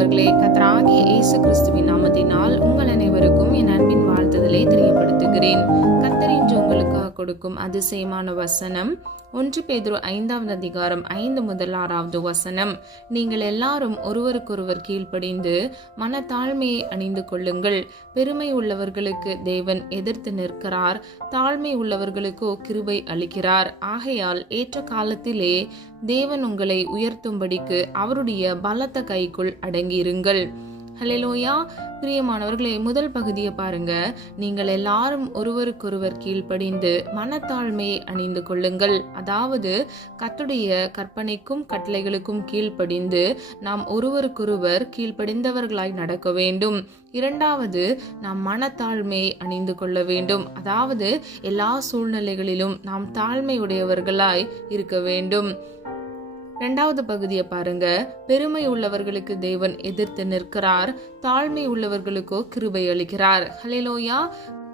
பிரியமானவர்களே, கர்த்தராகிய இயேசு கிறிஸ்துவின் நாமத்தினால் உங்கள் அனைவருக்கும் என் அன்பின் வாழ்த்துதலை தெரியப்படுத்துகிறேன். கர்த்தர் இன்று உங்களுக்காக கொடுக்கும் அதிசயமான வசனம் 1 பேதுரு 5வது அதிகாரம் 5 முதல் 6வது வசனம். நீங்கள் எல்லாரும் ஒருவருக்கொருவர் கீழ்ப்படிந்து மனத்தாழ்மையை அணிந்து கொள்ளுங்கள். பெருமை உள்ளவர்களுக்கு தேவன் எதிர்த்து நிற்கிறார், தாழ்மை உள்ளவர்களுக்கோ கிருபை அளிக்கிறார். ஆகையால் ஏற்ற காலத்திலே தேவன் உங்களை உயர்த்தும்படிக்கு அவருடைய பலத்த கைக்குள் அடங்கியிருங்கள். ஹல்லேலூயா. பிரியமானவர்களே, முதல் பகுதியை பாருங்க. நீங்கள் எல்லாரும் ஒருவருக்கொருவர் கீழ்ப்படிந்து மனத்தாழ்மையை அணிந்து கொள்ளுங்கள். அதாவது கர்த்தருடைய கற்பனைக்கும் கட்டளைகளுக்கும் கீழ்ப்படிந்து நாம் ஒருவருக்கொருவர் கீழ்ப்படிந்தவர்களாய் நடக்க வேண்டும். இரண்டாவது, நாம் மனத்தாழ்மையை அணிந்து கொள்ள வேண்டும். அதாவது எல்லா சூழ்நிலைகளிலும் நாம் தாழ்மையுடையவர்களாய் இருக்க வேண்டும். இரண்டாவது பகுதியை பாருங்க. பெருமை உள்ளவர்களுக்கு தேவன் எதிர்த்து நிற்கிறார், தாழ்மை உள்ளவர்களுக்கோ கிருபை அளிக்கிறார். ஹல்லேலூயா.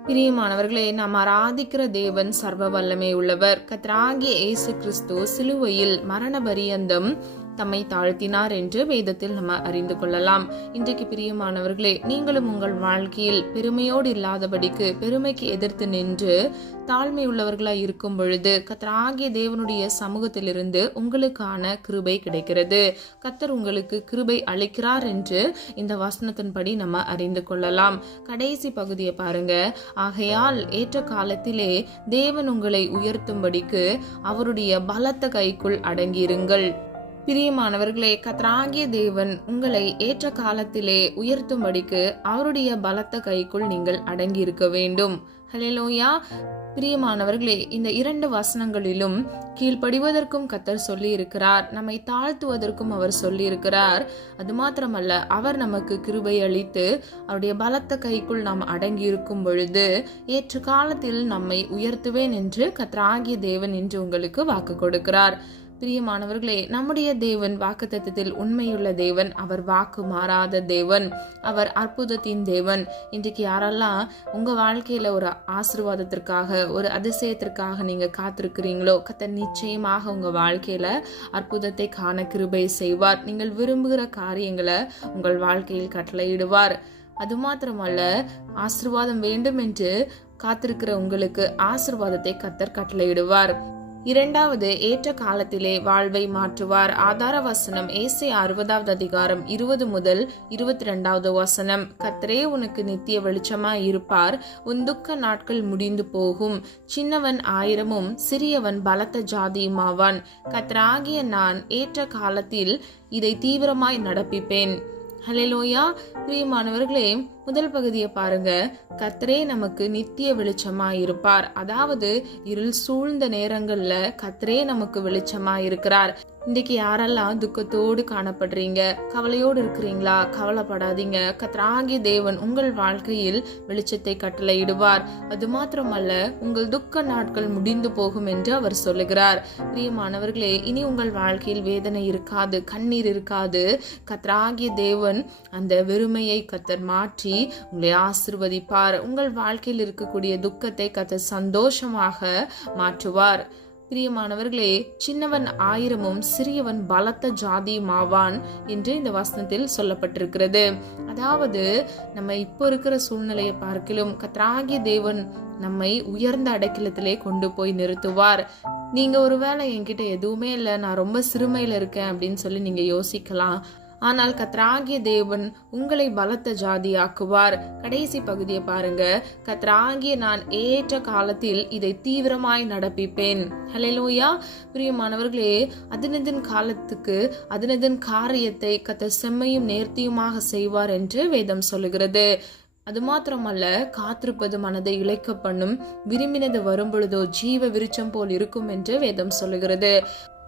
பிரியமானவர்களே, நாம் ஆராதிக்கிற தேவன் சர்வ வல்லமை உள்ளவர். கர்த்தராகிய இயேசு கிறிஸ்து சிலுவையில் மரண பரியந்தம் தம்மை தாழ்த்தினார் என்று வேதத்தில் நம்ம அறிந்து கொள்ளலாம். இன்றைக்கு பிரியமானவர்களே, நீங்களும் உங்கள் வாழ்க்கையில் பெருமையோடு இல்லாதபடிக்கு பெருமைக்கு எதிர்த்து நின்று தாழ்மை உள்ளவர்களாய் இருக்கும் பொழுது கர்த்தராகிய தேவனுடைய சமூகத்திலிருந்து உங்களுக்கான கிருபை கிடைக்கிறது. கர்த்தர் உங்களுக்கு கிருபை அளிக்கிறார் என்று இந்த வசனத்தின்படி நம்ம அறிந்து கொள்ளலாம். கடைசி பகுதியை பாருங்க. ஆகையால் ஏற்ற காலத்திலே தேவன் உங்களை உயர்த்தும்படிக்கு அவருடைய பலத்த கைக்குள் அடங்கியிருங்கள். பிரியமானவர்களே, கர்த்தராகிய தேவன் உங்களை ஏற்ற காலத்திலே உயர்த்தும்படிக்கு அவருடைய பலத்த கைக்குள் நீங்கள் அடங்கி இருக்க வேண்டும். ஹல்லேலூயா. பிரியமானவர்களே, இந்த 2 வசனங்களிலும் கீழ்ப்படிவதற்கும் கர்த்தர் சொல்லி இருக்கிறார், நம்மை தாழ்த்துவதற்கும் அவர் சொல்லி இருக்கிறார். அது மாத்திரமல்ல, அவர் நமக்கு கிருபை அளித்து அவருடைய பலத்த கைக்குள் நாம் அடங்கி இருக்கும் பொழுது ஏற்ற காலத்தில் நம்மை உயர்த்துவேன் என்று கர்த்தராகிய தேவன் இன்று உங்களுக்கு வாக்கு கொடுக்கிறார். பிரியமானவர்களே, நம்முடைய தேவன் வாக்குத்தத்தத்தில் உண்மையுள்ள தேவன். அவர் வாக்கு மாறாத தேவன். அவர் அற்புதத்தின் தேவன். இன்றைக்கு யாரெல்லாம் உங்க வாழ்க்கையில ஒரு ஆசீர்வாதத்திற்காக, ஒரு அதிசயத்திற்காக நீங்க காத்திருக்கிறீங்களோ, கர்த்தர் நிச்சயமாக உங்க வாழ்க்கையில அற்புதத்தை காண கிருபை செய்வார். நீங்கள் விரும்புகிற காரியங்களை உங்கள் வாழ்க்கையில் கட்டளையிடுவார். அது மாத்திரமல்ல, ஆசீர்வாதம் வேண்டும் என்று காத்திருக்கிற உங்களுக்கு ஆசீர்வாதத்தை கர்த்தர் கட்டளையிடுவார். இரண்டாவது, ஏற்ற காலத்திலே வாழ்வை மாற்றுவார். ஆதார வசனம் ஏசாயா 60வது அதிகாரம் 20 முதல் 22வது வசனம். கர்த்தரே உனக்கு நித்திய வெளிச்சமாய் இருப்பார், உன் துக்க நாட்கள் முடிந்து போகும். சின்னவன் 1000மும் சிறியவன் பலத்த ஜாதியுமாவான். கர்த்தராகிய நான் ஏற்ற காலத்தில் இதை தீவிரமாய் நடப்பிப்பேன். ஹல்லேலூயா. பிரியமானவர்களே, முதல் பகுதியை பாருங்க. கர்த்தரே நமக்கு நித்திய வெளிச்சமாய் இருப்பார். அதாவது இருள் சூழ்ந்த நேரங்கள்ல கர்த்தரே நமக்கு வெளிச்சமாய் இருக்கிறார். இன்றைக்கு யாரெல்லாம் துக்கத்தோடு காணப்படுறீங்க, கவலையோடு இருக்கிறீங்களா? கவலைப்படாதீங்க. கர்த்தராகிய தேவன் உங்கள் வாழ்க்கையில் வெளிச்சத்தை கட்டளையிடுவார். அது மாத்திரமல்ல, உங்கள் துக்க நாட்கள் முடிந்து போகும் என்று அவர் சொல்லுகிறார். பிரியமானவர்களே, இனி உங்கள் வாழ்க்கையில் வேதனை இருக்காது, கண்ணீர் இருக்காது. கர்த்தராகிய தேவன் அந்த வெறுமையை கர்த்தர் மாற்றி உங்களை ஆசீர்வதிப்பார். உங்கள் வாழ்க்கையில் இருக்கக்கூடிய துக்கத்தை கர்த்தர் சந்தோஷமாக மாற்றுவார். பிரியமானவர்களே, சின்னவன் 1000மும் சிறியவன் பலத்த ஜாதியும் ஆவான் என்று இந்த வசனத்தில் சொல்லப்பட்டிருக்கிறது. அதாவது நம்ம இப்போ இருக்கிற சூழ்நிலையை பார்க்கிலும் கர்த்தராகிய தேவன் நம்மை உயர்ந்த அடைக்கலத்திலே கொண்டு போய் நிறுத்துவார். நீங்க ஒருவேளை என்கிட்ட எதுவுமே இல்லை, நான் ரொம்ப சிறுமையில இருக்கேன் அப்படின்னு சொல்லி நீங்க யோசிக்கலாம். ஆனால் கர்த்தராகிய தேவன் உங்களை பலத்த ஜாதியாக்குவார். கடைசி பகுதியை பாருங்க. கர்த்தராகிய நான் ஏற்ற காலத்தில் இதை தீவிரமாய் நடப்பிப்பேன். ஹல்லேலூயா. பிரியமானவர்களே, அதினதின் காலத்துக்கு அதினதின் காரியத்தை கர்த்தர் செம்மையும் நேர்த்தியுமாக செய்வார் என்று வேதம் சொல்லுகிறது. அது மாத்திரமல்ல, காத்திருப்பது மனதை இளைக்க பண்ணும், விரும்பினது வரும் பொழுதோ ஜீவ விருட்சம் போல் இருக்கும் என்று வேதம் சொல்லுகிறது.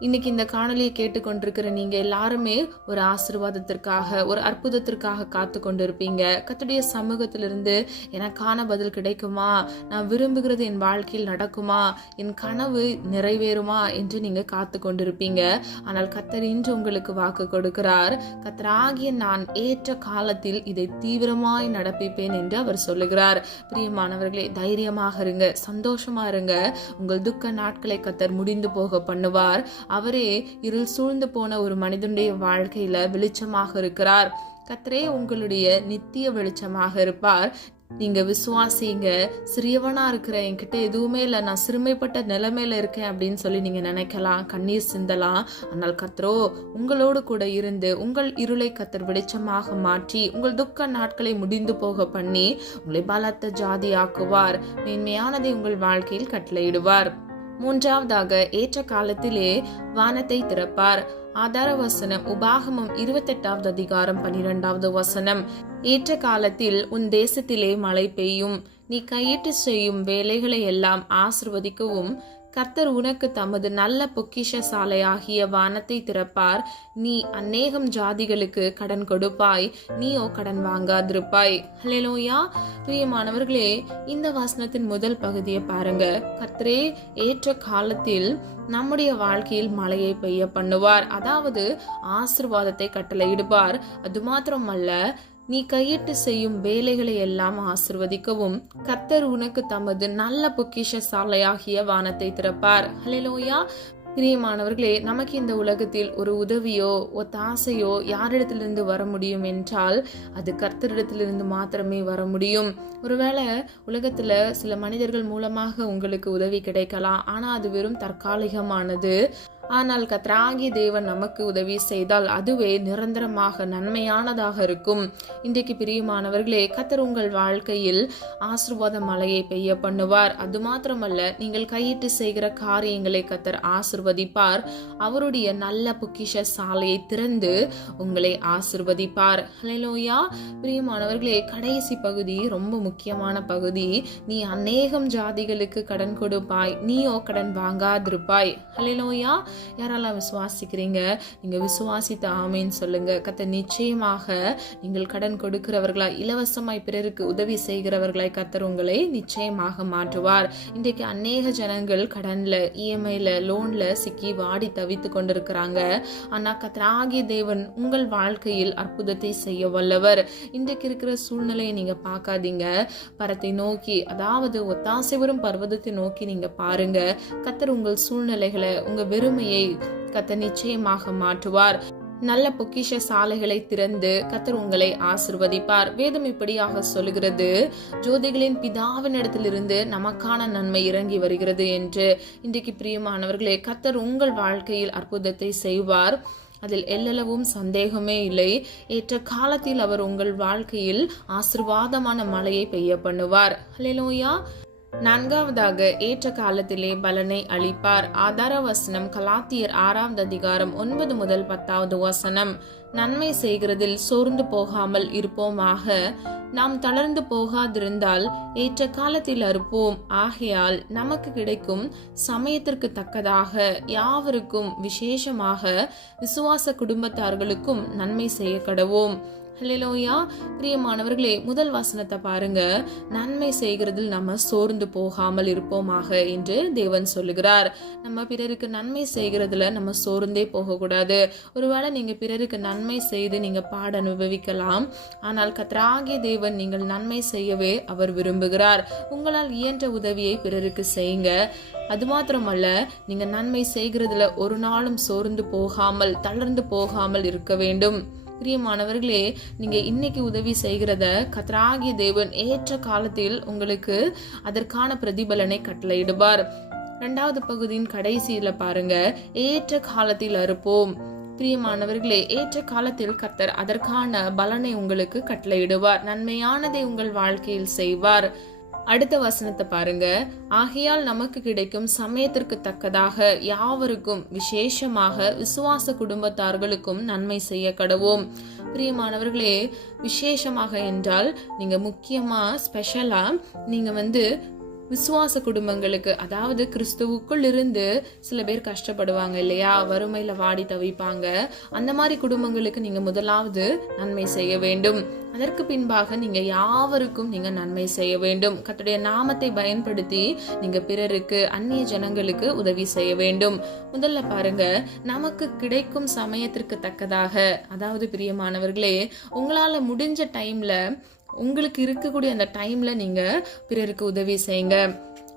இன்னைக்கு இந்த காணொலியை கேட்டுக்கொண்டிருக்கிற நீங்க எல்லாருமே ஒரு ஆசீர்வாதத்திற்காக, ஒரு அற்புதத்திற்காக காத்து கொண்டிருப்பீங்க. கர்த்தருடைய சமூகத்திலிருந்து எனக்கான பதில் கிடைக்குமா, நான் விரும்புகிறது என் வாழ்க்கையில் நடக்குமா, என் கனவு நிறைவேறுமா என்று நீங்க காத்து கொண்டிருப்பீங்க. ஆனால் கர்த்தர் இன்று உங்களுக்கு வாக்கு கொடுக்கிறார். கர்த்தராகிய நான் ஏற்ற காலத்தில் இதை தீவிரமாய் நடப்பிப்பேன் என்று அவர் சொல்லுகிறார். பிரியமானவர்களே, தைரியமாக இருங்க, சந்தோஷமா இருங்க. உங்கள் துக்க நாட்களை கர்த்தர் முடிந்து போக பண்ணுவார். அவரே இருள் சூழ்ந்து போன ஒரு மனிதனுடைய வாழ்க்கையில வெளிச்சமாக இருக்கிறார். கர்த்தரே உங்களுடைய நித்திய வெளிச்சமாக இருப்பார். நீங்க விசுவாசிங்க. சிறியவனா இருக்கிற என்கிட்ட எதுவுமே இல்லை, நான் சிறுமைப்பட்ட நிலைமையில இருக்கேன் அப்படின்னு சொல்லி நீங்க நினைக்கலாம், கண்ணீர் சிந்தலாம். ஆனால் கர்த்தரோ உங்களோடு கூட இருந்து உங்கள் இருளை கர்த்தர் வெளிச்சமாக மாற்றி உங்கள் துக்க நாட்களை முடிந்து போக பண்ணி உங்களை பலத்த ஜாதி ஆக்குவார். மேன்மையானதை உங்கள் வாழ்க்கையில் கட்டளையிடுவார். மூன்றாவதாக, ஏற்ற காலத்திலே வானத்தை திறப்பார். ஆதார வசனம் உபாகமம் 28வது அதிகாரம் 12வது வசனம். ஏற்ற காலத்தில் உன் தேசத்திலே மழை பெய்யும், நீ கையிட்டு செய்யும் வேலைகளை எல்லாம் ஆசிர்வதிக்கவும் கர்த்தர் உனக்கு தமது நல்ல பொக்கிஷ சாலையாகிய வானத்தை திறப்பார். நீ அநேகம் ஜாதிகளுக்கு கடன் கொடுப்பாய், நீயோ கடன் வாங்காதிருப்பாய். ஹல்லேலூயா. பிரியமானவர்களே, இந்த வசனத்தின் முதல் பகுதியை பாருங்க. கர்த்தரே ஏற்ற காலத்தில் நம்முடைய வாழ்க்கையில் மழையை பெய்ய பண்ணுவார், அதாவது ஆசீர்வாதத்தை கட்டளையிடுவார். அது மாத்திரமல்ல, நீ கையிட்டு செய்யும் வேலைகளை எல்லாம் ஆசிர்வதிக்கவும் கர்த்தர் உனக்கு தமது நல்ல பொக்கிஷ சாலையாகிய வானத்தை திறப்பார். ஹல்லேலூயா. பிரியமானவர்களே, நமக்கு இந்த உலகத்தில் ஒரு உதவியோ ஒத்தாசையோ யாரிடத்திலிருந்து வர முடியும் என்றால் அது கர்த்தரிடத்திலிருந்து மாத்திரமே வர முடியும். ஒருவேளை உலகத்துல சில மனிதர்கள் மூலமாக உங்களுக்கு உதவி கிடைக்கலாம், ஆனா அது வெறும் தற்காலிகமானது. ஆனால் கர்த்தராகிய தேவன் நமக்கு உதவி செய்தால் அதுவே நிரந்தரமாக நன்மையானதாக இருக்கும். இன்றைக்கு பிரியமானவர்களே, கர்த்தர் உங்கள் வாழ்க்கையில் ஆசீர்வாத மழையை பெய்ய பண்ணுவார். அது மாத்திரமல்ல, நீங்கள் கையிட்டு செய்கிற காரியங்களை கர்த்தர் ஆசீர்வதிப்பார். அவருடைய நல்ல பொக்கிஷ சாலையை திறந்து உங்களை ஆசீர்வதிப்பார். ஹல்லேலூயா. பிரியமானவர்களே, கடைசி பகுதி ரொம்ப முக்கியமான பகுதி. நீ அநேகம் ஜாதிகளுக்கு கடன் கொடுப்பாய், நீயோ கடன் வாங்காதிருப்பாய். ஹல்லேலூயா. யாரெல்லாம் விசுவாசிக்கிறீங்க? நீங்க விசுவாசித்த ஆமேன்னு சொல்லுங்க. கர்த்தர் நிச்சயமாக நீங்கள் கடன் கொடுக்கிறவர்களாய், இலவசமாய் பிறருக்கு உதவி செய்கிறவர்களாய் கர்த்தர் உங்களை நிச்சயமாக மாற்றுவார். இன்றைக்கு அநேக ஜனங்கள் கடன்ல, இஎம்ஐல, லோன்ல சிக்கி வாடி தவித்து கொண்டிருக்கிறாங்க. ஆனா கர்த்தராகிய தேவன் உங்கள் வாழ்க்கையில் அற்புதத்தை செய்ய வல்லவர். இன்றைக்கு இருக்கிற சூழ்நிலையை நீங்க பார்க்காதீங்க, பரத்தை நோக்கி, அதாவது ஒத்தாசை வரும் பர்வதத்தை நோக்கி நீங்க பாருங்க. கர்த்தர் உங்கள் சூழ்நிலைகளை, உங்க வெறுமையை கர்த்தர் நிச்சயமாக மாற்றுவார். நல்ல பொக்கிஷ சாலைகளை திறந்து கர்த்தர் உங்களை ஆசிர்வதிப்பார். வேதம் இப்படியாக சொல்லுகிறது, ஜோதிகளின் பிதாவின் இடத்திலிருந்து நமக்கான நன்மை இறங்கி வருகிறது என்று. இன்றைக்கு பிரியமானவர்களே, கர்த்தர் உங்கள் வாழ்க்கையில் அற்புதத்தை செய்வார். அதில் எல்லளவும் சந்தேகமே இல்லை. ஏற்ற காலத்தில் அவர் உங்கள் வாழ்க்கையில் ஆசீர்வாதமான மழையை பெய்ய பண்ணுவார். ஹல்லேலூயா. நான்காவதாக, ஏற்ற காலத்திலே பலனை அளிப்பார். ஆதார வசனம் கலாத்தியர் 6வது அதிகாரம் 9 முதல் 10வது வசனம். நன்மை செய்கிறதில் சோர்ந்து போகாமல் இருப்போமாக, நாம் தளர்ந்து போகாதிருந்தால் ஏற்ற காலத்தில் அறுப்போம். ஆகையால் நமக்கு கிடைக்கும் சமயத்திற்கு தக்கதாக யாவருக்கும், விசேஷமாக விசுவாச குடும்பத்தார்களுக்கும் நன்மை செய்ய கடவோம். ஹல்லேலூயா. பிரியமானவர்களே, முதல் வசனத்தை பாருங்க. நன்மை செய்கிறதில் நம்ம சோர்ந்து போகாமல் இருப்போமாக என்று தேவன் சொல்லுகிறார். நம்ம பிறருக்கு நன்மை செய்கிறதுல நம்ம சோர்ந்தே போகக்கூடாது. ஒருவேளை நீங்க பிறருக்கு நன்மை செய்து நீங்க பாட அனுபவிக்கலாம், ஆனால் கர்த்தராகிய தேவன் நீங்கள் நன்மை செய்யவே அவர் விரும்புகிறார். உங்களால் இயன்ற உதவியை பிறருக்கு செய்யுங்க. அது மாத்திரமல்ல, நீங்க நன்மை செய்கிறதுல ஒரு நாளும் சோர்ந்து போகாமல், தளர்ந்து போகாமல் இருக்க வேண்டும். பிரியமானவர்களே, நீங்க இன்னைக்கு உதவி செய்கிறத கர்த்தராகிய தேவன் ஏற்ற காலத்தில் உங்களுக்கு அதற்கான பிரதிபலனை கட்டளையிடுவார். 2வது பகுதியின் கடைசியில பாருங்க, ஏற்ற காலத்தில் அறுப்போம். பிரியமானவர்களே, ஏற்ற காலத்தில் கர்த்தர் அதற்கான பலனை உங்களுக்கு கட்டளையிடுவார். நன்மையானதை உங்கள் வாழ்க்கையில் செய்வார். அடுத்த வசனத்தை பாருங்க. ஆகையால் நமக்கு கிடைக்கும் சமயத்திற்கு தக்கதாக யாவருக்கும், விசேஷமாக விசுவாச குடும்பத்தார்களுக்கும் நன்மை செய்ய கடவோம். பிரியமானவர்களே, விசேஷமாக என்றால் நீங்க முக்கியமா ஸ்பெஷலா நீங்க விசுவாச குடும்பங்களுக்கு, அதாவது கிறிஸ்துவுக்குள் இருந்து சில பேர் கஷ்டப்படுவாங்க இல்லையா, வறுமையில வாடி தவிப்பாங்க. அந்த மாதிரி குடும்பங்களுக்கு நீங்க முதலாவது நன்மை செய்ய வேண்டும். அதற்கு பின்பாக நீங்க யாவருக்கும் நீங்க நன்மை செய்ய வேண்டும். கர்த்தருடைய நாமத்தை பயன்படுத்தி நீங்க பிறருக்கு, அந்நிய ஜனங்களுக்கு உதவி செய்ய வேண்டும். முதல்ல பாருங்க, நமக்கு கிடைக்கும் சமயத்திற்கு தக்கதாக, அதாவது பிரியமானவர்களே, உங்களால முடிஞ்ச டைம்ல, உங்களுக்கு இருக்கக்கூடிய அந்த டைம்ல நீங்க பிறருக்கு உதவி செய்யுங்க.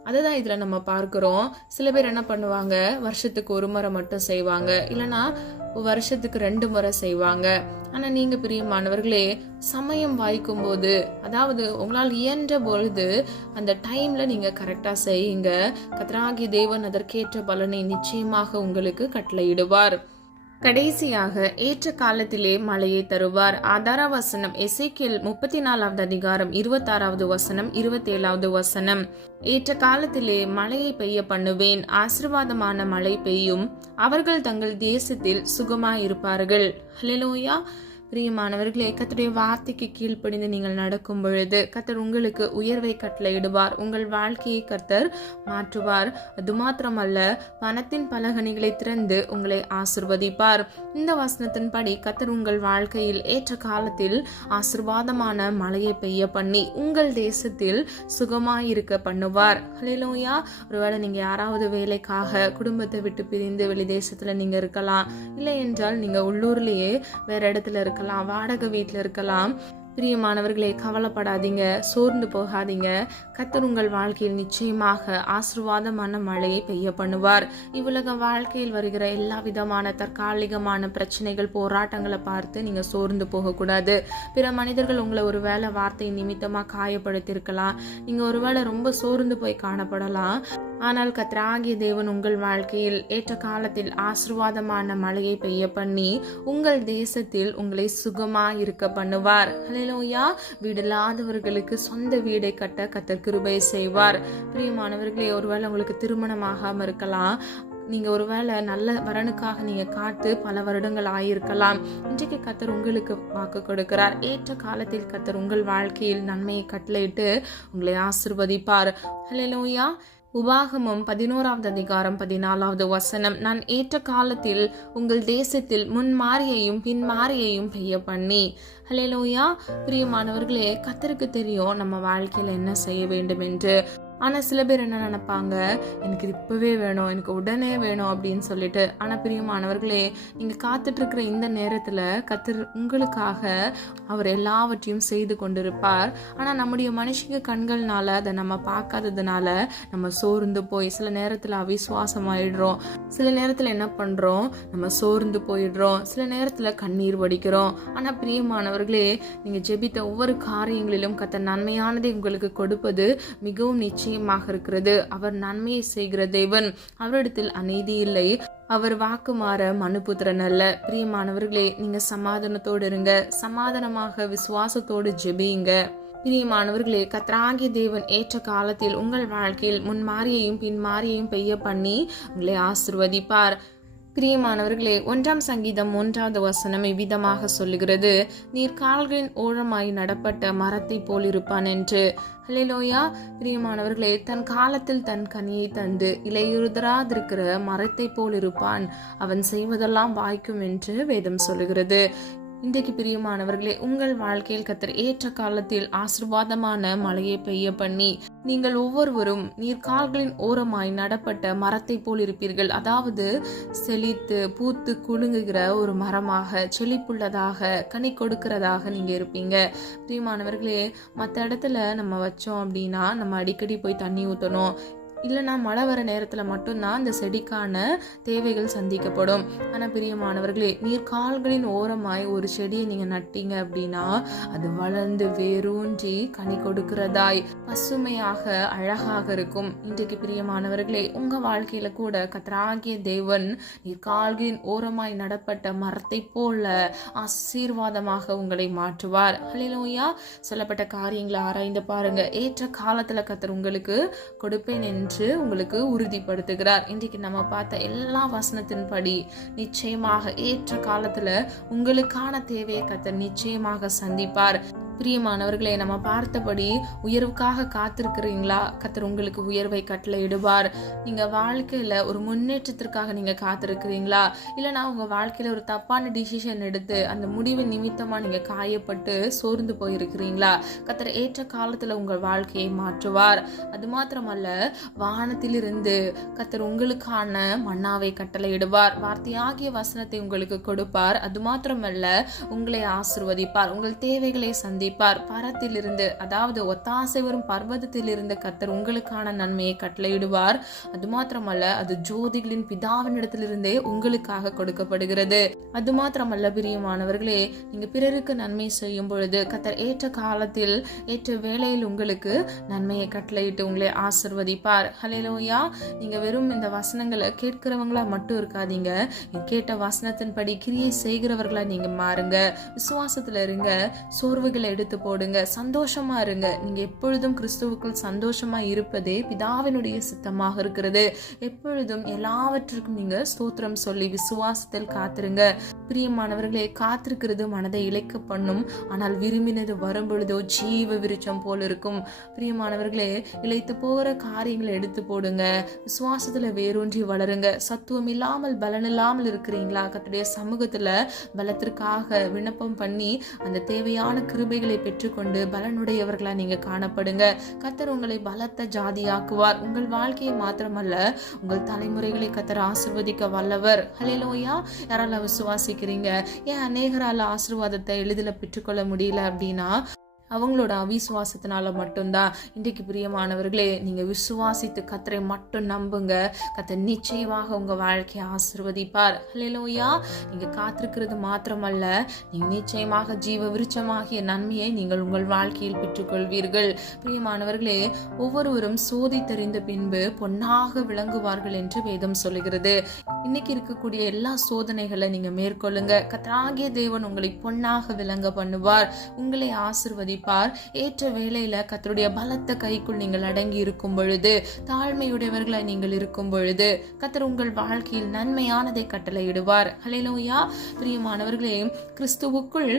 அதுதான் இதுல நம்ம பார்க்கிறோம். சில பேர் என்ன பண்ணுவாங்க, வருஷத்துக்கு ஒரு முறை மட்டும் செய்வாங்க, இல்லைன்னா வருஷத்துக்கு 2 முறை செய்வாங்க. ஆனா நீங்க பிரியமானவர்களே, சமயம் வாய்க்கும் போது, அதாவது உங்களால் இயன்ற பொழுது அந்த டைம்ல நீங்க கரெக்டா செய்யுங்க. கர்த்தராகிய தேவன் அதற்கேற்ற பலனை நிச்சயமாக உங்களுக்கு கட்டளையிடுவார். கடைசியாக ஏற்ற காலத்திலே மழையை தருவார். ஆதார வசனம் எசேக்கியேல் 34வது அதிகாரம் 26வது வசனம் 27வது வசனம். ஏற்ற காலத்திலே மழையை பெய்ய பண்ணுவேன், ஆசீர்வாதமான மழை பெய்யும், அவர்கள் தங்கள் தேசத்தில் சுகமாயிருப்பார்கள். ஹல்லேலூயா. பிரியமானவர்களே, கர்த்தருடைய வார்த்தைக்கு கீழ்ப்படிந்து நீங்கள் நடக்கும் பொழுது கர்த்தர் உங்களுக்கு உயர்வை கட்டளையிடுவார். உங்கள் வாழ்க்கையை கர்த்தர் மாற்றுவார். அது மாத்திரமல்ல, பணத்தின் பலகணிகளை திறந்து உங்களை ஆசிர்வதிப்பார். இந்த வசனத்தின்படி கர்த்தர் உங்கள் வாழ்க்கையில் ஏற்ற காலத்தில் ஆசீர்வாதமான மழையை பெய்ய பண்ணி உங்கள் தேசத்தில் சுகமாயிருக்க பண்ணுவார். ஹல்லேலூயா. ஒருவேளை நீங்க யாராவது வேலைக்காக குடும்பத்தை விட்டு பிரிந்து வெளி தேசத்துல நீங்க இருக்கலாம், இல்லை என்றால் நீங்க உள்ளூர்லயே வேற இடத்துல இருக்கலாம், வாடகை வீட்டில் இருக்கலாம். பிரியமானவர்களே, கவலைப்படாதீங்க, சோர்ந்து போகாதீங்க. கர்த்தர் உங்கள் வாழ்க்கையில் நிச்சயமாக ஆசீர்வாதமான மழையை பெய்ய பண்ணுவார். இவ்வுலக வாழ்க்கையில் வருகிற எல்லா விதமான தற்காலிகமான பிரச்சனைகள், போராட்டங்களை பார்த்து நீங்க சோர்ந்து போகக்கூடாது. பிற மனிதர்கள் உங்களை ஒரு வேளை வார்த்தை நிமித்தமா காயப்படுத்தியிருக்கலாம், நீங்க ஒருவேளை ரொம்ப சோர்ந்து போய் காணப்படலாம். ஆனால் கர்த்தராகிய தேவன் உங்கள் வாழ்க்கையில் ஏற்ற காலத்தில் ஆசீர்வாதமான மழையை பெய்ய பண்ணி உங்கள் தேசத்தில் உங்களை சுகமாய் இருக்க பண்ணுவார். ஹல்லேலூயா. வீடில்லாதவர்களுக்கு சொந்த வீடை கட்ட கர்த்தர் கிருபை செய்வார். பிரியமானவர்களே, ஒருவேளை உங்களுக்கு திருமணமாகாம இருக்கலாம், நீங்க ஒருவேளை நல்ல வரனுக்காக நீங்க காத்து பல வருடங்கள் ஆயிருக்கலாம். இன்றைக்கு கர்த்தர் உங்களுக்கு வாக்கு கொடுக்கிறார். ஏற்ற காலத்தில் கர்த்தர் உங்கள் வாழ்க்கையில் நன்மையை கட்டளையிட்டு உங்களை ஆசீர்வதிப்பார். ஹல்லேலூயா. உபாகமம் 11வது அதிகாரம் 14வது வசனம். நான் ஏற்ற காலத்தில் உங்கள் தேசத்தில் முன்மாரியையும் பின்மாரியையும் பெய்ய பண்ணி. ஹல்லேலூயா. பிரியமானவர்களே, கர்த்தருக்கு தெரியும் நம்ம வாழ்க்கையில என்ன செய்ய வேண்டும் என்று. ஆனா சில பேர் என்ன நினைப்பாங்க, எனக்கு இது இப்பவே வேணும், எனக்கு உடனே வேணும் அப்படின்னு சொல்லிட்டு. ஆனா பிரியமானவர்களே, நீங்க காத்துட்டு இருக்கிற இந்த நேரத்துல கர்த்தர் உங்களுக்காக அவர் எல்லாவற்றையும் செய்து கொண்டிருப்பார். ஆனா நம்முடைய மனுஷங்க கண்கள்னால அதை நம்ம பார்க்காததுனால நம்ம சோர்ந்து போய் சில நேரத்துல அவிசுவாசம் ஆயிடுறோம். சில நேரத்துல என்ன பண்றோம், நம்ம சோர்ந்து போயிடுறோம். சில நேரத்துல கண்ணீர் வடிக்கிறோம். ஆனா பிரியமானவர்களே, நீங்க ஜெபித்த ஒவ்வொரு காரியங்களிலும் கர்த்தர் நன்மையானதை உங்களுக்கு கொடுப்பது மிகவும் நிச்சயமாக இருக்கிறது. அவர் நன்மையை செய்கிற தேவன், அவரிடத்தில் அநீதி இல்லை. அவர் வாக்கு மாற மனுபுத்திரன் அல்ல. பிரியமானவர்களே, நீங்க சமாதானத்தோடு இருங்க, சமாதானமாக விசுவாசத்தோடு ஜெபியுங்க. பிரியமானவர்களே, கர்த்தராகிய தேவன் ஏற்ற காலத்தில் உங்கள் வாழ்க்கையில் முன்மாரியையும் பின்மாரியையும் பெய்ய பண்ணி உங்களை ஆசீர்வதிப்பார். பிரியமானவர்களே, 1ஆம் சங்கீதம் 1வது வசனம் இவ்விதமாக சொல்லுகிறது, நீர் கால்களின் ஓரமாய் நடப்பட்ட மரத்தை போல் இருப்பான் என்று. ஹல்லேலூயா. பிரியமானவர்களே, தன் காலத்தில் தன் கனியை தந்து இலையுதிராதிருக்கிற மரத்தை போல் இருப்பான், அவன் செய்வதெல்லாம் வாய்க்கும் என்று வேதம் சொல்லுகிறது. இன்றைக்கு பிரியமானவர்களே, உங்கள் வாழ்க்கையில் கர்த்தர் ஏற்ற காலத்தில் ஆசீர்வாதமான மழையை பெய்ய பண்ணி நீங்கள் ஒவ்வொருவரும் நீர்கால்களின் ஓரமாய் நடப்பட்ட மரத்தை போல் இருப்பீர்கள். அதாவது செழித்து பூத்து குலுங்குகிற ஒரு மரமாக, செழிப்புள்ளதாக, கனி கொடுக்கிறதாக நீங்க இருப்பீங்க. பிரியமானவர்களே, மற்ற இடத்துல நம்ம வச்சோம் அப்படின்னா நம்ம அடிக்கடி போய் தண்ணி ஊற்றணும், இல்லைனா மழை வர நேரத்தில் மட்டும்தான் அந்த செடிக்கான தேவைகள் சந்திக்கப்படும். ஆனால் பிரியமானவர்களே, நீர்கால்களின் ஓரமாய் ஒரு செடியை நீங்கள் நட்டீங்க அப்படின்னா அது வளர்ந்து வேரூன்றி கனி கொடுக்கிறதாய் பசுமையாக அழகாக இருக்கும். இன்றைக்கு பிரியமானவர்களே, உங்கள் வாழ்க்கையில் கூட கர்த்தராகிய தேவன் நீர்கால்களின் ஓரமாய் நடப்பட்ட மரத்தை போல ஆசீர்வாதமாக உங்களை மாற்றுவார். ஹல்லேலூயா. சொல்லப்பட்ட காரியங்களை ஆராய்ந்து பாருங்க. ஏற்ற காலத்தில் கர்த்தர் உங்களுக்கு கொடுப்பேன் என்று உங்களுக்கு உறுதிப்படுத்துகிறார். இன்றைக்கு நம்ம பார்த்த எல்லா வசனத்தின்படி நிச்சயமாக ஏற்ற காலத்துல உங்களுக்கான தேவையை கர்த்தர் நிச்சயமாக சந்திப்பார். பிரியமானவர்களே, நம்ம பார்த்தபடி உயர்வுக்காக காத்திருக்கிறீங்களா? கர்த்தர் உங்களுக்கு உயர்வை கட்டளையிடுவார். நீங்க வாழ்க்கையில ஒரு முன்னேற்றத்திற்காக நீங்க காத்திருக்கிறீங்களா? இல்லைனா உங்க வாழ்க்கையில ஒரு தப்பான டிசிஷன் எடுத்து அந்த முடிவு நிமித்தமா நீங்க காயப்பட்டு சோர்ந்து போயிருக்கிறீங்களா? கர்த்தர் ஏற்ற காலத்துல உங்கள் வாழ்க்கையை மாற்றுவார். அது மாத்திரமல்ல, வானத்திலிருந்து கர்த்தர் உங்களுக்கான மன்னாவை கட்டளையிடுவார். வார்த்தையாகிய வசனத்தை உங்களுக்கு கொடுப்பார். அது மாத்திரமல்ல, உங்களை ஆசீர்வதிப்பார். உங்கள் தேவைகளை சந்திப்பார். ஆசிர்வதிப்பார். பரத்திலிருந்து, அதாவது ஒத்தாசை வரும் பர்வதத்திலிருந்து கர்த்தர் உங்களுக்கான நன்மையை கட்டளையிடுவார். அது மாத்திரமல்ல, அது ஜோதிகளின் பிதாவினிடத்திலிருந்தே உங்களுக்காக கொடுக்கப்படுகிறது. அது மாத்திரமல்ல பிரியமானவர்களே, நீங்க பிறருக்கு நன்மை செய்யும் பொழுது கர்த்தர் ஏற்ற காலத்தில் ஏற்ற வேளையில் உங்களுக்கு நன்மையை கட்டளையிட்டு உங்களை ஆசிர்வதிப்பார். ஹல்லேலூயா. நீங்க வெறும் இந்த வசனங்களை கேட்கிறவங்களா மட்டும் இருக்காதீங்க, கேட்ட வசனத்தின்படி கிரியை செய்கிறவர்களா நீங்க மாறுங்க. விசுவாசத்துல இருங்க, சோர்வுகளை எடுத்து போடுங்க, சந்தோஷமா இருங்க. நீங்க எப்பொழுதும் கிறிஸ்துவுக்குள் சந்தோஷமா இருப்பதே பிதாவினுடைய சித்தமாக இருக்கிறது. எப்பொழுதும் எல்லாவற்றிற்கும் நீங்க ஸ்தோத்திரம் சொல்லி விசுவாசத்தில் காத்திருங்க. பிரியமானவர்களே, காத்திருக்கிறது மனதை இழைக்க பண்ணும், ஆனால் விரும்பினது வரும் பொழுதோ ஜீவ விருட்சம் போல இருக்கும். பிரியமானவர்களே, இழைத்து போகிற காரியங்களை எடுத்து போடுங்க, விசுவாசத்துல வேரூன்றி வளருங்க. சத்துவம் இல்லாமல் பலன் இல்லாமல் இருக்கிறீங்களா? கர்த்தருடைய சமூகத்துல பலத்திற்காக விண்ணப்பம் பண்ணி அந்த தேவையான கிருபைகளை பெற்றுக்கொண்டு பலனுடையவர்களா நீங்க காணப்படுங்க. கர்த்தர் உங்களை பலத்த ஜாதியாக்குவார். உங்கள் வாழ்க்கையை மாத்திரமல்ல, உங்கள் தலைமுறைகளை கர்த்தர் ஆசீர்வதிக்க வல்லவர். ஹல்லேலூயா. யாரால விசுவாசிக்கிறீங்க? ஏன் அநேகரால ஆசீர்வாதத்தை எளிதில் பெற்றுக்கொள்ள முடியல அப்படின்னா அவங்களோட அவிசுவாசத்தினால மட்டும்தான். இன்றைக்கு பிரியமானவர்களே, நீங்க விசுவாசித்து கர்த்தரை மட்டும் நம்புங்க. கர்த்தர் நிச்சயமாக உங்க வாழ்க்கையை ஆசீர்வதிப்பார். ஹல்லேலூயா. நீங்க காத்திருக்கிறது மாத்திரமல்ல, நீங்க நிச்சயமாக ஜீவ விருட்சமாகிய நன்மையை நீங்கள் உங்கள் வாழ்க்கையில் பெற்றுக்கொள்வீர்கள். பிரியமானவர்களே, ஒவ்வொருவரும் சோதித்தறிந்த பின்பு பொன்னாக விளங்குவார்கள் என்று வேதம் சொல்லுகிறது. இன்னைக்கு இருக்கக்கூடிய எல்லா சோதனைகளை நீங்க மேற்கொள்ளுங்க. கர்த்தராகிய தேவன் உங்களை பொன்னாக விளங்க பண்ணுவார், உங்களை ஆசீர்வதிப்பார். ஏற்ற வேளையில கர்த்தருடைய பலத்த கைக்குள் நீங்கள் அடங்கி இருக்கும் பொழுது, தாழ்மையுடையவர்களை நீங்கள் இருக்கும் பொழுது கர்த்தர் உங்கள் வாழ்க்கையில் நன்மையானதை கட்டளையிடுவார். ஹல்லேலூயா. பிரியமானவர்களே, கிறிஸ்துவுக்குள்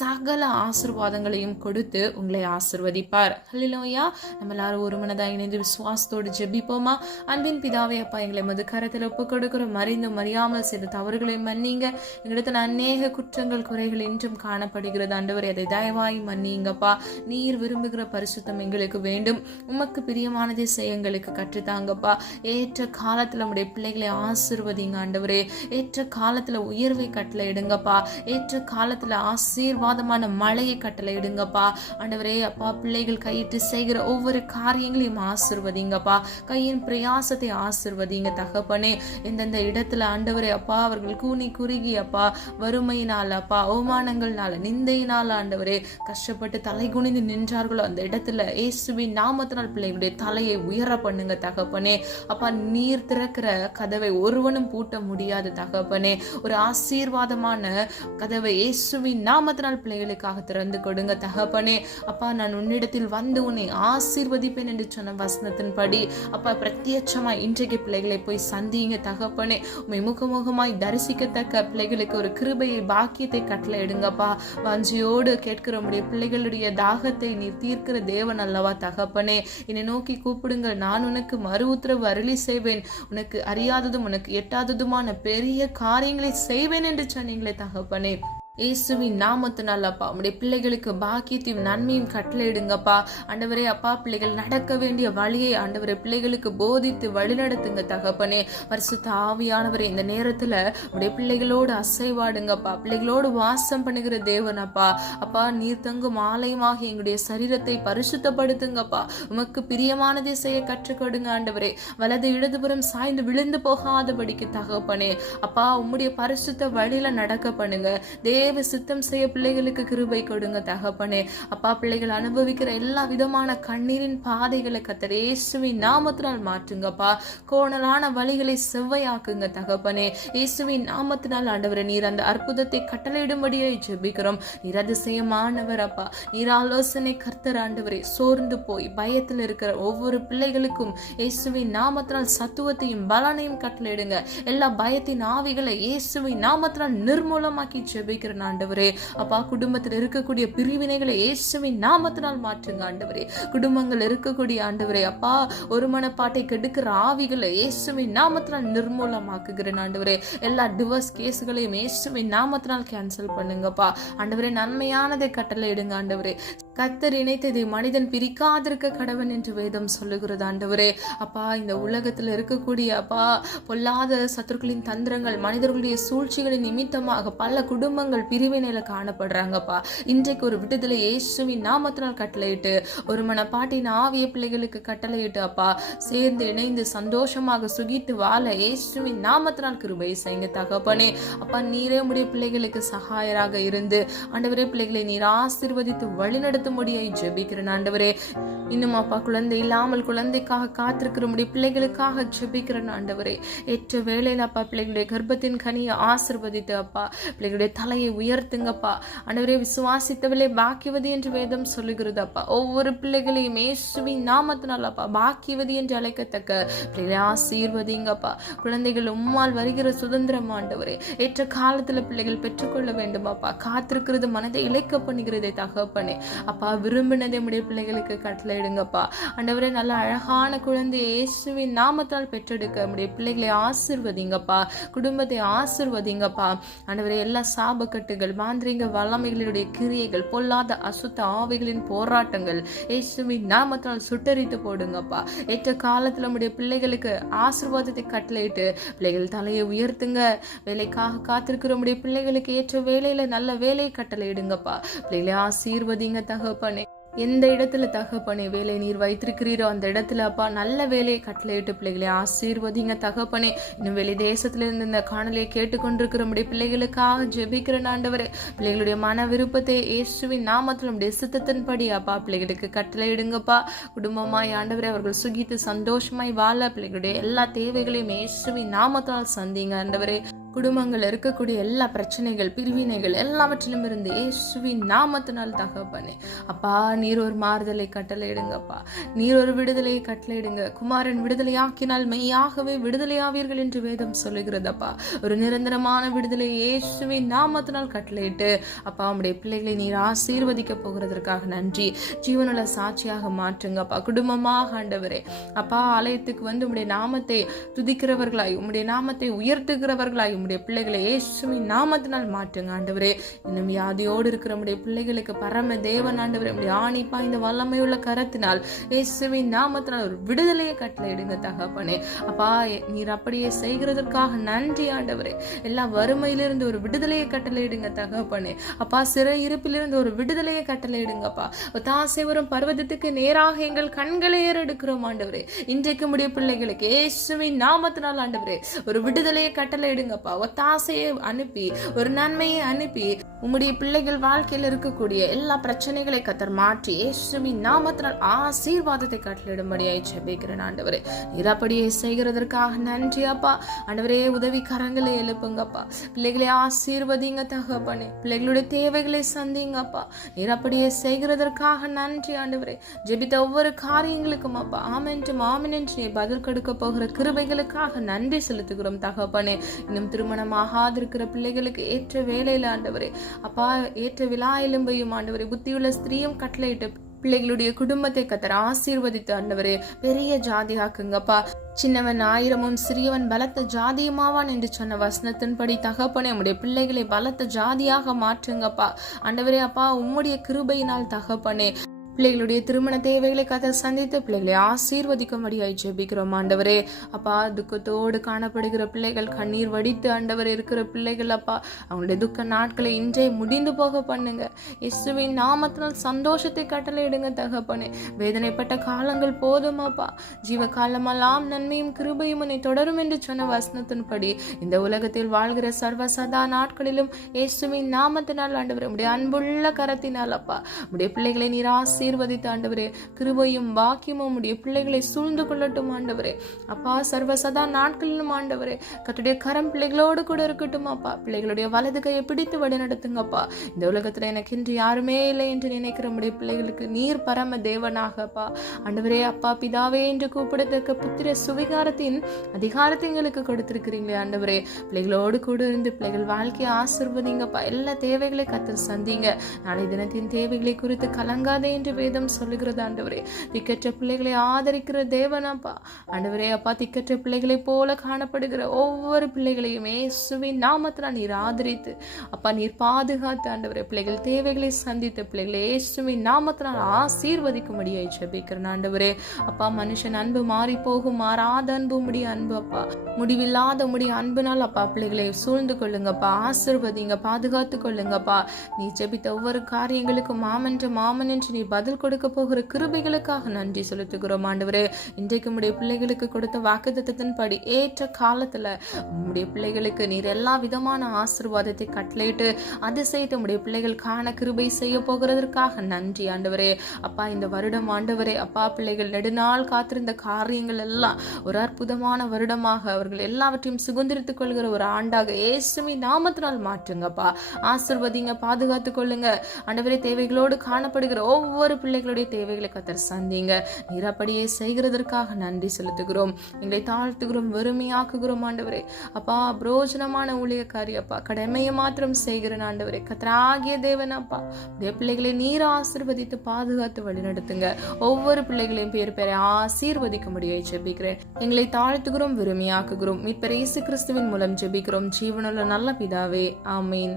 சகல ஆசீர்வாதங்களையும் கொடுத்து உங்களை ஆசீர்வதிப்பார். ஹல்லேலூயா. நம்ம எல்லாரும் ஒரு மனதாக இணைந்து விசுவாசத்தோடு ஜெபிப்போமா? அன்பின் பிதாவே, அப்பா, எங்களை மது கரத்தில் ஒப்புக் கொடுக்கிறோம். மறிந்து மறியாமல் செய்த தவறுகளை மன்னிங்க. எங்களிடத்தில் அநேக குற்றங்கள் குறைகள் இன்றும் காணப்படுகிறது. ஆண்டவரே, அதை தயவாய் மன்னிங்கப்பா. நீர் விரும்புகிற பரிசுத்தம் எங்களுக்கு வேண்டும். உமக்கு பிரியமானதை செய்ய எங்களுக்கு கற்றுத்தாங்கப்பா. ஏற்ற காலத்துல உடைய பிள்ளைகளை ஆசீர்வதிங்க ஆண்டவரே. ஏற்ற காலத்துல உயர்வை கட்டளை இடுங்கப்பா. ஏற்ற காலத்துல ஆசீர்வாதமான மழையை கட்டளை இடுங்கப்பா ஆண்டவரே. அப்பா, பிள்ளைகள் கையிட்டு செய்கிற ஒவ்வொரு காரியங்களையும் ஆசீர்வதிங்கப்பா. கையின் பிரயாசத்தை ஆசீர்வதிங்க தகப்பனே. எந்தெந்த இடத்துல ஆண்டவரே அப்பா அவர்கள் கூனி குறுகி அப்பா வறுமையினால அப்பா அவமானங்கள்னால நிந்தையினால ஆண்டவரே கஷ்டப்பட்டு தலை குனிந்து நின்றார்களோ அந்த இடத்துல இயேசுவின் நாமத்தினால் பிள்ளைகளுடைய தலையை உயர பண்ணுங்க தகப்பனே. அப்பா, நீர் திறக்கிற கதவை ஒருவனும் பூட்ட முடியாது தகப்பனே. ஒரு ஆசீர்வாதமான கதவை இயேசுவின் நாமத்தினால் பிள்ளைகளுக்காக திறந்து கொடுங்க தகப்பனே. அப்பா, நான் உன்னிடத்தில் வந்து உன்னை ஆசீர்வதிப்பேன் என்று சொன்ன வசனத்தின்படி அப்பா பிரத்யட்சமா இன்றைக்கு பிள்ளைகளை போய் சந்திங்க தகப்பனே. உண்மை முகமுகமாய் தரிசிக்கத்தக்க பிள்ளைகளுக்கு ஒரு கிருபையை பாக்கியத்தை கட்டளை எடுங்கப்பா. வாஞ்சியோடு கேட்கிற உடைய பிள்ளைகளுடைய தாகத்தை நீ தீர்க்கிற தேவன் அல்லவா தகப்பனே. என்னை நோக்கி கூப்பிடுங்கள், நான் உனக்கு மறு உத்தரவு அருளி செய்வேன். உனக்கு அறியாததும் உனக்கு எட்டாததுமான பெரிய காரியங்களை செய்வேன் என்று சொன்னீங்களே தகப்பனே. இயேசுவின் நாமத்தினால் அப்பா உடைய பிள்ளைகளுக்கு பாக்கியத்தையும் நன்மையும் கட்டளையிடுங்கப்பா ஆண்டவரே. அப்பா, பிள்ளைகள் நடக்க வேண்டிய வழியை ஆண்டவரே பிள்ளைகளுக்கு போதித்து வழிநடத்துங்க தகப்பனே. பரிசுத்த ஆவியானவரே, இந்த நேரத்துல உடைய பிள்ளைகளோடு அசைவாடுங்கப்பா. பிள்ளைகளோடு வாசம் பண்ணுகிற தேவன் அப்பா. அப்பா, நீர் தங்கும் ஆலயமாக எங்களுடைய சரீரத்தை பரிசுத்தப்படுத்துங்கப்பா. உமக்கு பிரியமானதை செய்ய கற்றுக் கொடுங்க ஆண்டவரே. வலது இடதுபுறம் சாய்ந்து விழுந்து போகாதபடிக்கு தகப்பனே. அப்பா, உம்முடைய பரிசுத்த வழியில நடக்க பண்ணுங்க. தேவ சித்தம் செய்ய பிள்ளைகளுக்கு கிருபை கொடுங்க தகப்பனே. அப்பா, பிள்ளைகள் அனுபவிக்கிற எல்லா விதமான கண்ணீரின் பாதைகளை கர்த்தர் இயேசுவின் நாமத்தினால் மாற்றுங்கப்பா. கோணலான வழிகளை செவ்வையாக்குங்க தகப்பனே. இயேசுவின் நாமத்தினால் ஆண்டவரே, நீர் அந்த அற்புதத்தை கட்டளையிடும்படியே ஜெபிக்கிறோம். நீர் அதிசயமானவர் அப்பா. நீர் ஆலோசனை கர்த்தர் ஆண்டவரே. சோர்ந்து போய் பயத்தில் இருக்கிற ஒவ்வொரு பிள்ளைகளுக்கும் இயேசுவின் நாமத்தினால் சத்துவத்தையும் பலனையும் கட்டளையிடுங்க. எல்லா பயத்தின் ஆவிகளை இயேசுவின் நாமத்தினால் நிர்மூலமாக்கி ஜெபிக்கிற ஆண்டவரே. அப்பா, குடும்பத்தில் இருக்கக்கூடிய பிரிவினைகளை இயேசுவின் நாமத்தினால் மாற்றுங்க ஆண்டவரே. குடும்பங்கள் இருக்கக்கூடிய ஆண்டவரே அப்பா ஒரு மனப்பாட்டை கெடுக்கிற ஆவிகளை இயேசுவின் நாமத்தினால் நிர்மூலமாக்குகிறேன் ஆண்டவரே. எல்லா டிவோர்ஸ் கேஸ்களையும் இயேசுவின் நாமத்தினால் கேன்சல் பண்ணுங்கப்பா ஆண்டவரே. நன்மையானதை கட்டளை இடுங்க ஆண்டவரே. கர்த்தர் இணைத்ததை மனிதன் பிரிக்காதிருக்க கடவன் என்று வேதம் சொல்லுகிறது ஆண்டவரே. அப்பா, இந்த உலகத்தில் இருக்கக்கூடிய அப்பா பொல்லாத சத்துருக்களின் தந்திரங்கள் மனிதர்களுடைய சூழ்ச்சிகளின் நிமித்தமாக பல குடும்பங்கள் பிள்ளைகள் பிரிவினையில காணப்படுறாங்கப்பா. இன்றைக்கு ஒரு விடுதலை இயேசுவின் நாமத்தினால் கட்டளையிட்டு, ஒரு மனப்பாட்டின் ஆவிய பிள்ளைகளுக்கு கட்டளையிட்டு அப்பா, சேர்ந்து இணைந்து சந்தோஷமாக சுகித்து வாழ இயேசுவின் நாமத்தினால் கிருபை செய்யுங்க தகப்பனே. அப்பா, நீரே உடைய பிள்ளைகளுக்கு சகாயராக இருந்து ஆண்டவரே, பிள்ளைகளை நீர் ஆசீர்வதித்து வழிநடத்தும்படியாய் ஜெபிக்கிறேன் ஆண்டவரே. இன்னும் அப்பா, குழந்தை இல்லாமல் குழந்தைக்காக காத்திருக்கிற முடிய பிள்ளைகளுக்காக ஜெபிக்கிறேன் ஆண்டவரே. ஏற்ற வேளையில் அப்பா, பிள்ளைகளுடைய கர்ப்பத்தின் கனியை ஆசீர்வதித்து அப்பா, பிள்ளைகளுடைய தலையை உயர்த்துங்கப்பா ஆண்டவரே. விசுவாசித்தவளே பாக்கியவதி என்று வேதம் சொல்லுகிறது அப்பா. ஒவ்வொரு பிள்ளைகளையும் இயேசுவின் நாமத்தினால் அப்பா பாக்கியவதி என்று அழைக்கத்தக்க பிள்ளைகளை ஆசீர்வதிங்கப்பா. குழந்தைகள் உம்மால் வருகிற சுதந்திரம் ஆண்டவரே, ஏற்ற காலத்துல பிள்ளைகள் பெற்றுக்கொள்ள வேண்டும் அப்பா. காத்திருக்கிறது மனதை இழைக்க பண்ணுகிறதை தகப்பனே. அப்பா, விரும்பினதை உடைய பிள்ளைகளுக்கு கட்டளையிடுங்கப்பா ஆண்டவரே. நல்ல அழகான குழந்தை இயேசுவின் நாமத்தால் பெற்றெடுக்க உடைய பிள்ளைகளை ஆசீர்வதிங்கப்பா, குடும்பத்தை ஆசீர்வதிங்கப்பா ஆண்டவரே. எல்லா சாபக்கட்டுகள், மாந்திரீக வல்லமைகளுடைய கிரியைகள், பொல்லாத அசுத்த ஆவிகளின் போராட்டங்கள் இயேசுவின் நாமத்தால் சுட்டரித்து போடுங்கப்பா. ஏற்ற காலத்துல உடைய பிள்ளைகளுக்கு ஆசீர்வாதத்தை கட்டளையிட்டு பிள்ளைகள் தலையை உயர்த்துங்க. வேலைக்காக காத்திருக்கிற உடைய பிள்ளைகளுக்கு ஏற்ற வேலையில நல்ல வேலையை கட்டளையிடுங்கப்பா. பிள்ளைகளை ஆசீர்வதிங்க தகப்பனே. எந்த இடத்துல தகப்பனே வேலை நீர் வைத்திருக்கிறீரோ அந்த இடத்துல அப்பா நல்ல வேலையை கட்டளையிட்டு பிள்ளைகளை ஆசீர்வதிங்க தகப்பனே. இன்னும் வெளி தேசத்துல இருந்து இந்த காணொலியை கேட்டுக்கொண்டிருக்கிற நம்முடைய பிள்ளைகளுக்காக ஜெபிக்கிற ஆண்டவரே, பிள்ளைகளுடைய மன விருப்பத்தை இயேசுவின் நாமத்தில் நம்முடைய சித்தத்தின்படி அப்பா பிள்ளைகளுக்கு கட்டளையிடுங்கப்பா. குடும்பமாய் ஆண்டவரே, அவர்கள் சுகித்து சந்தோஷமாய் வாழ பிள்ளைகளுடைய எல்லா தேவைகளையும் இயேசுவின் நாமத்தால் சந்திங்க ஆண்டவரே. குடும்பங்கள் இருக்கக்கூடிய எல்லா பிரச்சனைகள், பிரிவினைகள் எல்லாவற்றிலும் இருந்து இயேசுவின் நாமத்தினால் தகப்பனே அப்பா, நீர் ஒரு மாறுதலை கட்டளையிடுங்கப்பா. நீர் ஒரு விடுதலையை கட்டளையிடுங்க. குமாரன் விடுதலையாக்கினால் மெய்யாகவே விடுதலையாவீர்கள் என்று வேதம் சொல்லுகிறதப்பா. ஒரு நிரந்தரமான விடுதலை இயேசுவின் நாமத்தினால் கட்டளையிட்டு அப்பா, உம்முடைய பிள்ளைகளை நீர் ஆசீர்வதிக்க போகிறதற்காக நன்றி. ஜீவனுள்ள சாட்சியாக மாற்றுங்கப்பா. குடும்பமாக ஆண்டவரே அப்பா, ஆலயத்துக்கு வந்து உம்முடைய நாமத்தை துதிக்கிறவர்களாய், உம்முடைய நாமத்தை உயர்த்துகிறவர்களாய் உம்முடைய பிள்ளைகளை இயேசுவின் நாமத்தினால் மாற்றுங்க ஆண்டவரே. இன்னும் வியாதியோடு இருக்கிற உம்முடைய பிள்ளைகளுக்கு பரம தேவன் ஆண்டவரே, உம்முடைய ஆணிப்பா இந்த வல்லமையுள்ள கரத்தினால் இயேசுவின் நாமத்தினால் ஒரு விடுதலையை கட்டளையிடுங்க தகப்பனே. அப்பா, நீர் அப்படியே செய்கிறதற்காக நன்றி ஆண்டவரே. எல்லா வறுமையிலிருந்து ஒரு விடுதலையை கட்டளையிடுங்க தகப்பனே. அப்பா, சிறை இருப்பிலிருந்து ஒரு விடுதலையை கட்டளையிடுங்கப்பா. தாசை வரும் பர்வதத்துக்கு நேராக எங்கள் கண்களை ஏறெடுக்கிறோம் ஆண்டவரே. இன்றைக்கு உம்முடைய பிள்ளைகளுக்கு இயேசுவின் நாமத்தினால் ஆண்டவரே ஒரு விடுதலையை கட்டளையிடுங்கப்பா. ஒத்தாசையை அனுப்பி, ஒரு நன்மையை அனுப்பி உம்முடைய பிள்ளைகள் வாழ்க்கையில் இருக்கக்கூடிய எல்லா பிரச்சனைகளை கத்தர் மாற்றி இயேசுவின் நாமத்தினால் ஆசீர்வாதத்தை கட்டளையிடும்படியாய் ஜெபிக்கிறேன் ஆண்டவரே. நீர் அப்படியே செய்கிறதற்காக நன்றி அப்பா ஆண்டவரே. உதவி கரங்களை எழுப்புங்கப்பா. பிள்ளைகளை ஆசீர்வதிங்க தகப்பனே. பிள்ளைகளுடைய தேவைகளை சந்திங்கப்பா. நீர் அப்படியே செய்கிறதற்காக நன்றி ஆண்டவரே. ஜெபித்த ஒவ்வொரு காரியங்களுக்கும் அப்பா ஆமென்றும் ஆமென் என்று நீ பதில் கொடுக்க போகிற கிருபைகளுக்காக நன்றி செலுத்துகிறோம் தகப்பனே. இன்னும் திருமணமாகாதிருக்கிற பிள்ளைகளுக்கு ஏற்ற வேலையில ஆண்டவரே அப்பா, ஏற்ற விழா எலும்பையும் ஆண்டவரே, புத்தியுள்ள ஸ்திரீயும் கட்டளையிட்டு பிள்ளைகளுடைய குடும்பத்தை கத்தர் ஆசீர்வதித்து ஆண்டவரே பெரிய ஜாதியாக்குங்கப்பா. சின்னவன் ஆயிரமும் சிறியவன் பலத்த ஜாதியுமாவான் என்று சொன்ன வசனத்தின்படி தகப்பனே, உம்முடைய பிள்ளைகளை பலத்த ஜாதியாக மாற்றுங்கப்பா ஆண்டவரே. அப்பா, உம்முடைய கிருபையினால் தகப்பனே பிள்ளைகளுடைய திருமண தேவைகளை கத்தர் சந்தித்து பிள்ளைகளை ஆசீர்வதிக்கும்படியாய் ஜெபிக்கிறோம் ஆண்டவரே. அப்பா, துக்கத்தோடு காணப்படுகிற பிள்ளைகள், கண்ணீர் வடித்து ஆண்டவர் இருக்கிற பிள்ளைகள் அப்பா, அவங்களுடைய துக்க நாட்களை இன்றே முடிந்து போக பண்ணுங்க. இயேசுவின் நாமத்தினால் சந்தோஷத்தை கட்டளையிடுங்க தகப்பனே. வேதனைப்பட்ட காலங்கள் போதும் அப்பா. ஜீவ காலமெல்லாம் நன்மையும் கிருபையும் உன்னை தொடரும் என்று சொன்ன வசனத்தின்படி இந்த உலகத்தில் வாழ்கிற சர்வ சதா நாட்களிலும் இயேசுவின் நாமத்தினால் ஆண்டவர் உடைய அன்புள்ள கரத்தினால் அப்பா உடைய பிள்ளைகளை நீர் ஆசீர்வதித்து ஆண்டவரே, கிருபையும் பாக்கியமும் உடைய பிள்ளைகளை சூழ்ந்து கொள்ளட்டும் ஆண்டவரே. அப்பா, சர்வ சதா நாட்களிலும் ஆண்டவரே கர்த்தருடைய கரம் பிள்ளைகளோடு கூட இருக்கட்டும் அப்பா. பிள்ளைகளுடைய வலது கையை பிடித்து வழி நடத்துங்கப்பா. இந்த உலகத்துல எனக்கு இன்று யாருமே இல்லை என்று நினைக்கிற உடைய பிள்ளைகளுக்கு நீர் பரம தேவனாகப்பா ஆண்டவரே. அப்பா, பிதாவே என்று கூப்பிடத்தக்க புத்திர சுவிகாரத்தின் அதிகாரத்தை எங்களுக்கு கொடுத்திருக்கிறீங்களே ஆண்டவரே. பிள்ளைகளோடு கூட இருந்து பிள்ளைகள் வாழ்க்கையை ஆசீர்வதிங்கப்பா. எல்லா தேவைகளை கத்தர் சந்திங்க. நாளை தினத்தின் தேவைகளை குறித்து கலங்காதே என்று என்று வேதம் சொல்லுகிறது ஆண்டவரே. திக்கற்ற பிள்ளைகளை ஆதரிக்கிற தேவனப்பா ஆண்டவரே. அப்பா, திக்கற்ற பிள்ளைகளை போல காணப்படுகிற ஒவ்வொரு பிள்ளைகளையும் இயேசுவின் நாமத்தில் நீர் ஆதரித்து அப்பா நீர் பாதுகாத்து ஆண்டவரே, பிள்ளைகள் தேவைகளை சந்தித்த பிள்ளைகளை இயேசுவின் நாமத்தினால் ஆசீர்வதிக்கும்படியாய் ஜெபிக்கிறேன் ஆண்டவரே. அப்பா, மனுஷன் அன்பு மாறி போகும், மாறாத அன்பு முடிய அன்பு அப்பா, முடிவில்லாத முடிய அன்புனால் அப்பா பிள்ளைகளை சூழ்ந்து கொள்ளுங்கப்பா, ஆசீர்வதிங்க, பாதுகாத்து கொள்ளுங்கப்பா. நீ ஜெபித்த ஒவ்வொரு காரியங்களுக்கும் மாமன் என்று நீ பதில் கொடுக்க போகிற கிருபைகளுக்காக நன்றி செலுத்துகிறோம் ஆண்டவரே. இன்றைக்கு உம்முடைய பிள்ளைகளுக்கு கொடுத்த வாக்குத்தத்தத்தின்படி ஏற்ற காலத்துல உம்முடைய பிள்ளைகளுக்கு நீர் எல்லா விதமான ஆசீர்வாதத்தை கட்டளையிட்டு அதிசயத்தை உம்முடைய பிள்ளைகள் காண கிருபை செய்ய போகிறதற்காக நன்றி ஆண்டவரே. அப்பா, இந்த வருடம் ஆண்டவரே அப்பா பிள்ளைகள் நெடுநாள் காத்திருந்த காரியங்கள் எல்லாம் ஒரு அற்புதமான வருடமாக அவர்கள் எல்லாவற்றையும் சுதந்திரித்துக் கொள்கிற ஒரு ஆண்டாக இயேசுவின் நாமத்தினால் மாற்றுங்கப்பா. ஆசீர்வதிங்க, பாதுகாத்துக் கொள்ளுங்க ஆண்டவரே. தேவைகளோடு காணப்படுகிற ஒவ்வொரு பிள்ளைகளுடைய தேவைகளை கர்த்தர் சந்திங்க. நீர் அப்படியே செய்கிறதற்காக நன்றி செலுத்துகிறோம். எங்களை தாழ்த்துகிறோம், வெறுமையாக்குகிறோம் ஆண்டவரே. அப்பா, புரோஜனமான ஊழியக்காரி அப்பா, கடமையை மாத்திரம் செய்கிற ஆண்டவரே, கர்த்தராகிய தேவன் அப்பா, உடைய பிள்ளைகளை நீர் ஆசீர்வதித்து பாதுகாத்து வழிநடத்துங்க. ஒவ்வொரு பிள்ளைகளையும் பேர் பேரை ஆசீர்வதிக்கும்படியாய் ஜெபிக்கிறேன். எங்களை தாழ்த்துகிறோம், வெறுமையாக்குகிறோம். மீட்பர் இயேசு கிறிஸ்துவின் மூலம் ஜெபிக்கிறோம் ஜீவனுள்ள நல்ல பிதாவே, ஆமீன்.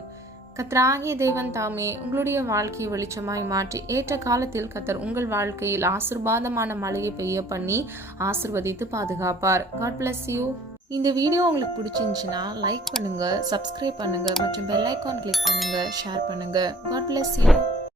கர்த்தராகிய தேவன் தாமே உங்களுடைய வாழ்க்கையை வெளிச்சமாய் மாற்றி ஏற்ற காலத்தில் கர்த்தர் உங்கள் வாழ்க்கையில் ஆசீர்வாதமான மழையை பெய்ய பண்ணி ஆசீர்வதித்து பாதுகாப்பார். God bless you. இந்த வீடியோ உங்களுக்கு பிடிச்சிருந்துச்சுன்னா லைக் பண்ணுங்க, சப்ஸ்கிரைப் பண்ணுங்க மற்றும் பெல் ஐகான் கிளிக் பண்ணுங்க, ஷேர் பண்ணுங்க. God bless you.